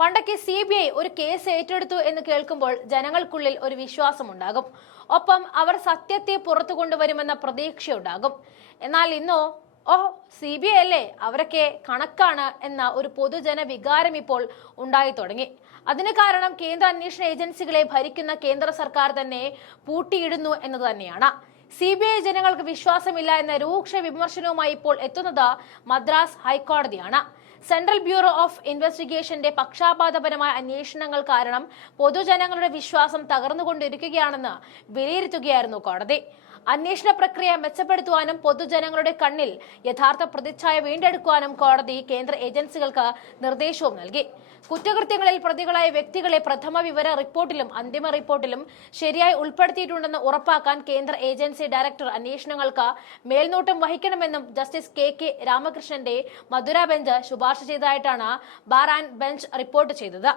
പണ്ടൊക്കെ CBI ഒരു case ഏറ്റെടുത്തു എന്ന് കേൾക്കുമ്പോൾ ജനങ്ങൾക്കുള്ളിൽ ഒരു വിശ്വാസമുണ്ടാകും. ഒപ്പം അവർ സത്യത്തെ പുറത്തു കൊണ്ടുവരുമെന്ന പ്രതീക്ഷയുണ്ടാകും. എന്നാൽ ഇന്നോ CBI അല്ലേ, അവരൊക്കെ കണക്കാണ് എന്ന ഒരു പൊതുജന വികാരം ഇപ്പോൾ ഉണ്ടായി തുടങ്ങി. അതിന് കാരണം കേന്ദ്ര അന്വേഷണ ഏജൻസികളെ ഭരിക്കുന്ന കേന്ദ്ര സർക്കാർ തന്നെ പൂട്ടിയിടുന്നു എന്നത് തന്നെയാണ്. CBI ജനങ്ങൾക്ക് വിശ്വാസമില്ല എന്ന രൂക്ഷ വിമർശനവുമായി ഇപ്പോൾ എത്തുന്നത് മദ്രാസ് ഹൈക്കോടതിയാണ്. സെൻട്രൽ ബ്യൂറോ ഓഫ് ഇൻവെസ്റ്റിഗേഷന്റെ പക്ഷാപാതപരമായ അന്വേഷണങ്ങൾ കാരണം പൊതുജനങ്ങളുടെ വിശ്വാസം തകർന്നുകൊണ്ടിരിക്കുകയാണെന്ന് വിലയിരുത്തുകയായിരുന്നു കോടതി. അന്വേഷണ പ്രക്രിയ മെച്ചപ്പെടുത്തുവാനും പൊതുജനങ്ങളുടെ കണ്ണിൽ യഥാർത്ഥ പ്രതിച്ഛായ വീണ്ടെടുക്കുവാനും കോടതി കേന്ദ്ര ഏജൻസികൾക്ക് നിർദ്ദേശവും നൽകി. കുറ്റകൃത്യങ്ങളിൽ പ്രതികളായ വ്യക്തികളെ പ്രഥമ വിവര റിപ്പോർട്ടിലും അന്തിമ റിപ്പോർട്ടിലും ശരിയായി ഉൾപ്പെടുത്തിയിട്ടുണ്ടെന്ന് ഉറപ്പാക്കാൻ കേന്ദ്ര ഏജൻസി ഡയറക്ടർ അന്വേഷണങ്ങൾക്ക് മേൽനോട്ടം വഹിക്കണമെന്നും ജസ്റ്റിസ് KK രാമകൃഷ്ണന്റെ മധുര ബെഞ്ച് ശുപാർശ ചെയ്തതായിട്ടാണ് ബാർ ആൻഡ് ബെഞ്ച് റിപ്പോർട്ട് ചെയ്തത്.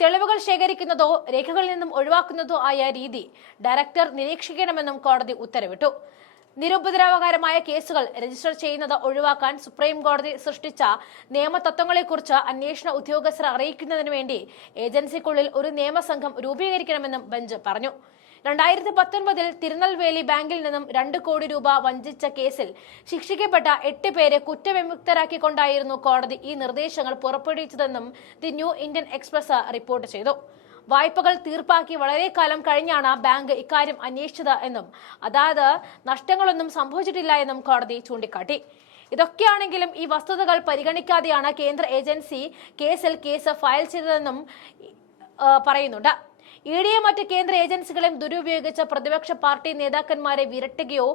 തെളിവുകൾ ശേഖരിക്കുന്നതോ രേഖകളിൽ നിന്നും ഒഴിവാക്കുന്നതോ ആയ രീതി ഡയറക്ടർ നിരീക്ഷിക്കണമെന്നും കോടതി ഉത്തരവിട്ടു. നിരുപദ്രവകരമായ കേസുകൾ രജിസ്റ്റർ ചെയ്യുന്നത് ഒഴിവാക്കാൻ സുപ്രീം കോടതി സൃഷ്ടിച്ച നിയമതത്വങ്ങളെക്കുറിച്ച് അന്വേഷണ ഉദ്യോഗസ്ഥർ അറിയിക്കുന്നതിന് വേണ്ടി ഏജൻസിക്കുള്ളിൽ ഒരു നിയമസംഘം രൂപീകരിക്കണമെന്നും ബെഞ്ച് പറഞ്ഞു. 2019 തിരുനെൽവേലി ബാങ്കിൽ നിന്നും 2 കോടി രൂപ വഞ്ചിച്ച കേസിൽ ശിക്ഷിക്കപ്പെട്ട 8 പേരെ കുറ്റവിമുക്തരാക്കിക്കൊണ്ടായിരുന്നു കോടതി ഈ നിർദ്ദേശങ്ങൾ പുറപ്പെടുവിച്ചതെന്നും the New Indian Express report ചെയ്തു. വായ്പകൾ തീർപ്പാക്കി വളരെ കാലം കഴിഞ്ഞാണ് ബാങ്ക് ഇക്കാര്യം അന്വേഷിച്ചത് എന്നും അതായത് നഷ്ടങ്ങളൊന്നും സംഭവിച്ചിട്ടില്ല എന്നും കോടതി ചൂണ്ടിക്കാട്ടി. ഇതൊക്കെയാണെങ്കിലും ഈ വസ്തുതകൾ പരിഗണിക്കാതെയാണ് കേന്ദ്ര ഏജൻസി കേസ് ഫയൽ ചെയ്തതെന്നും പറയുന്നുണ്ട്. EDയും മറ്റ് കേന്ദ്ര ഏജൻസികളെയും ദുരുപയോഗിച്ച പ്രതിപക്ഷ പാർട്ടി നേതാക്കന്മാരെ വിരട്ടുകയോ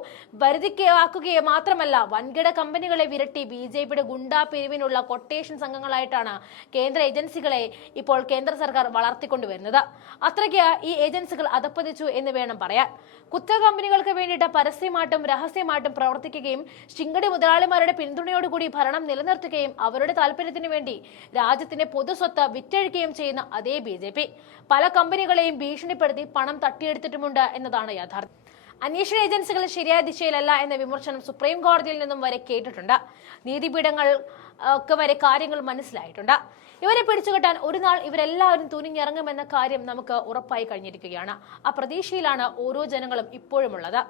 വരുതിക്കാക്കുകയോ മാത്രമല്ല, വൻകിട കമ്പനികളെ വിരട്ടി BJPയുടെ ഗുണ്ടാ പിരിവിനുള്ള കൊട്ടേഷൻ സംഘങ്ങളായിട്ടാണ് കേന്ദ്ര ഏജൻസികളെ ഇപ്പോൾ കേന്ദ്ര സർക്കാർ വളർത്തിക്കൊണ്ടുവരുന്നത്. അത്രയ്ക്ക് ഈ ഏജൻസികൾ അധപ്പതിച്ചു എന്ന് വേണം പറയാൻ. കുത്ത കമ്പനികൾക്ക് വേണ്ടിയിട്ട് പരസ്യമായിട്ടും രഹസ്യമായിട്ടും പ്രവർത്തിക്കുകയും ശിങ്കടി മുതലാളിമാരുടെ പിന്തുണയോടുകൂടി ഭരണം നിലനിർത്തുകയും അവരുടെ താല്പര്യത്തിന് വേണ്ടി രാജ്യത്തിന്റെ പൊതുസ്വത്ത് വിറ്റഴിക്കുകയും ചെയ്യുന്ന അതേ BJP പല കമ്പനികളെയും ഭീഷണിപ്പെടുത്തി പണം തട്ടിയെടുത്തിട്ടുമുണ്ട് എന്നതാണ് യാഥാർത്ഥ്യം. അന്വേഷണ ഏജൻസികൾ ശരിയായ ദിശയിലല്ല എന്ന വിമർശനം സുപ്രീം കോടതിയിൽ നിന്നും വരെ കേട്ടിട്ടുണ്ട്. നീതിപീഠങ്ങൾ ഒക്കെ വരെ കാര്യങ്ങൾ മനസ്സിലായിട്ടുണ്ട്. ഇവരെ പിടിച്ചുകെട്ടാൻ ഒരു നാൾ ഇവരെല്ലാവരും തുനിഞ്ഞിറങ്ങുമെന്ന കാര്യം നമുക്ക് ഉറപ്പായി കഴിഞ്ഞിരിക്കുകയാണ്. ആ പ്രതീക്ഷയിലാണ് ഓരോ ജനങ്ങളും ഇപ്പോഴുമുള്ളത്.